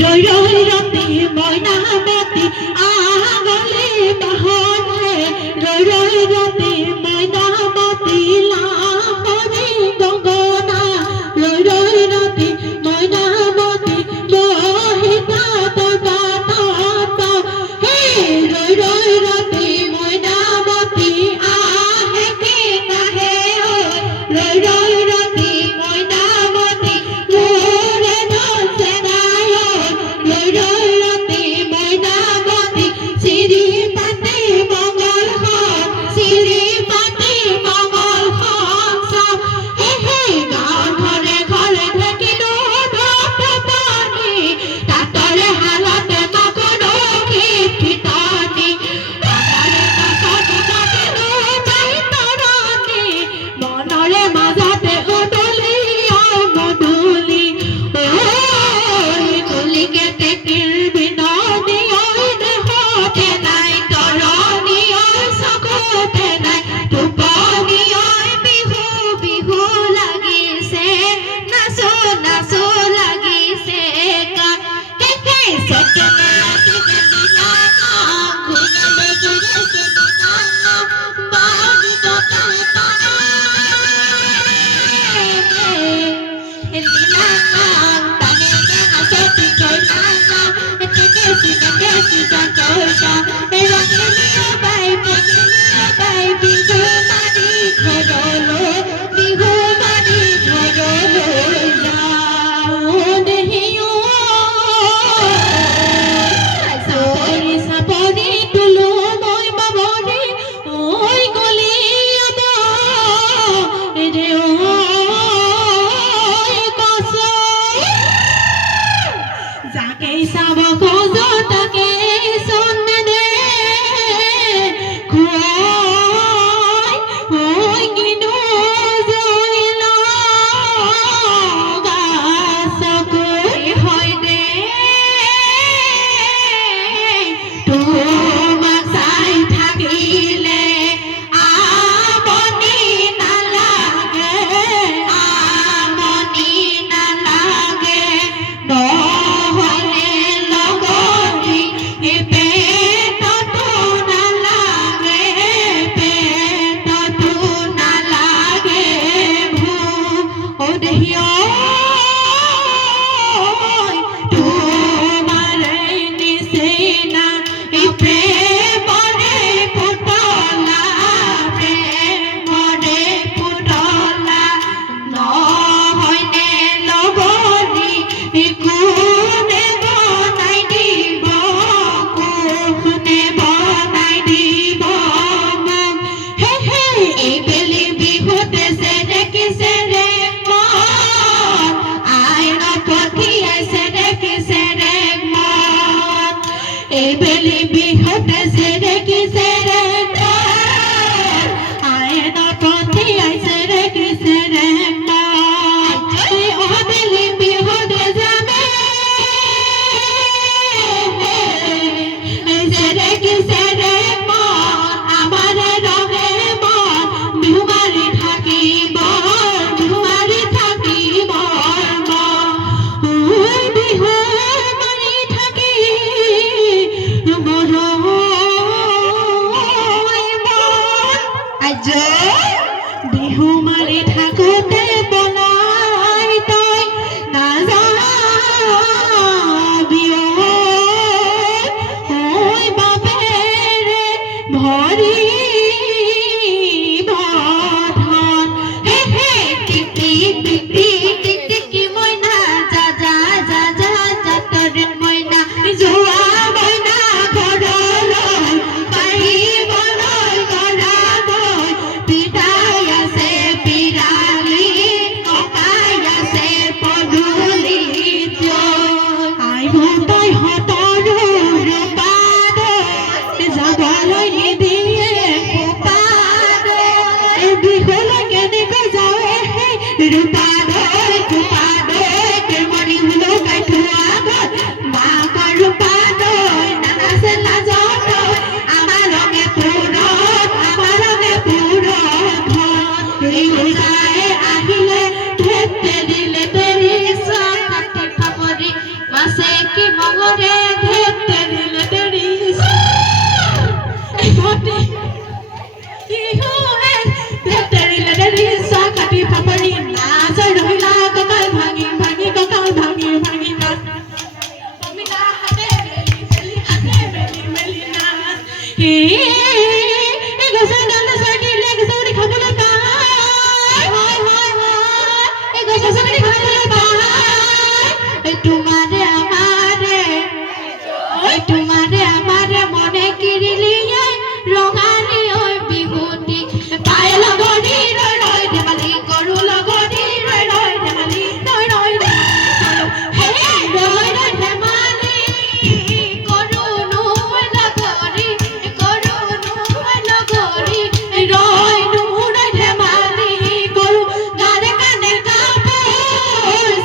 রই রই রতি ময়নামতি আগলে বাহনে রই রই রতি ময়নামতি লাপরে গগনা রই রই রতি ময়নামতি বহিতা তগত হে রই রই রতি ময়নামতি আহে কে কাহে রই রই রতি ময়নামতি মোরে দোষে রই রই রতি ময়নামতি সিঁড়ি পাতে মঙ্গল হাত সিঁড়ি পাতে মঙ্গল হাত সব হে গাঁও ঘরে ঘরে থাকিল পানি তাতরে হালতে মগন খিটানি তাতরে নাচনি নাচিল চৈতরণী মনরে মাঝাতে উদলি আয় মধুলি তুলিকে টেকির বিননি ওই দেহতে নাই তরণী ওই সকতে নাই টোপনি ওই বিহু বিহু লাগিছে নাচো নাচো লাগিছে গান দেখে সেকেনে লাগিছে দিনা ঘুরলে ঘুরেছে দিনা বাড়ি দোকানে তারে লীলা যাকে চাব খোজো তাকে চোন নেদে খুৱাই হৈ কিনো জুই লগা চকুৰ হয় দে তোমাক চাই থাকিলে আমনি নালাগে নহলে লগৰী পেটতো নালাগে ভোক অ দেহিয়া বেলি বিহুতে সেরে কি সেরে আয়না পথে আইসেরে কি সেরে ও বেলি বিহুতে যাবে সেরে কি সেরে আমার রহে বিহুমারি থাকিব বিহুমারি থাকিব বিহু বিহু মাৰি থাকোতে বলাই তই নাযাবি ঐ বাপেৰে ভৰি ধন হে হে টিকি মইনা যা যা যা যা যাতৰে মইনা যোৱা মইনা ঘৰলৈ পাৰিবলৈ গৰালৈ পিতাই আছে পিৰালি ককাই আছে পদূলি আই ভূতই হতৰো ৰূপাদ যাবলৈ নিদিয়ে কোপাদ বিহুলৈ কেনেকৈ যাৱে ৰূপাদৈ মৰি লগাই থোৱা ঘৰ মাকৰ ৰূপাদৈ নানাচে লাজত আমাৰ ৰঙে পুৰত আহিলে ধেতে দিলে তেৰি সাথে খবরি মাসে কি মগরে ধেতে দিলে তেরি ভোটে কি হয় ধেতে দিলে তেরি সাথে খবরি নাচ রহিলা ককাল ভাঙি না মিলা হাতে মেলি নাচ গছা ডাল সাকিলে গছৰি খাবলৈ তোমারে আমারে মনে কিরিলি রঙালি ওই বিহুতি পায়ে লগনি রয় রয় ধেমালি গরু লগনি রয় রয় ধেমালি রয় রয় হে রয় রয় ধেমালি গরু নুই লগরি রয় নু রয় ধেমালি গরু গারে কানে কাপড়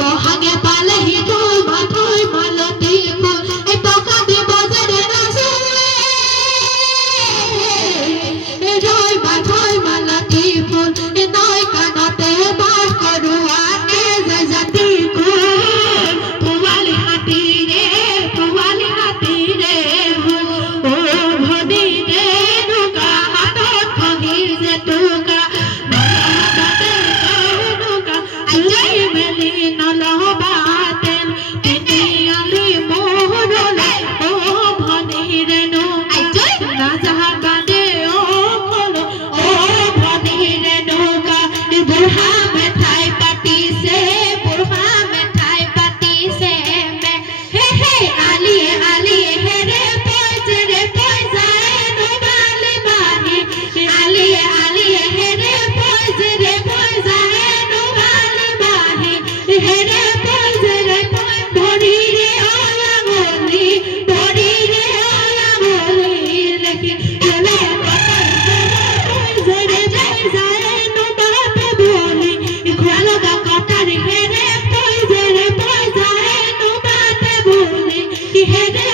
বহাগে পালেহি তোর মাথায় মালতী ফুল এই টাকা দিব যে নাচলে রয় মাথায় মালতী ফুল এ নয় কানতে বাস করুয়ানে জাতি কুল পুয়ালি হাতি রে ও ভনি রে নুকা হাতত খহি যে টুকা বাতে নুকা আই মেলি নলবাতেন পিটিয়ালি মোহরলে ও ভনি রে নুকা না যাহা বাদে ও খলো ও ভনি রে নুকা বুড়া মেঠাই পাটিছে মে হে আলিয়ে হে রে পয়জে যায় নোবালি বাহি আলিয়ে হে রে পয়জে যায় নোবালি বাহি হে রে পয়জে বড়ি রে আয়া বলি লেখি চলে পয়জে যায় নোবাতে বলি খোলো গা কটার হে রে পয়জে যায় নোবাতে বলি হে রে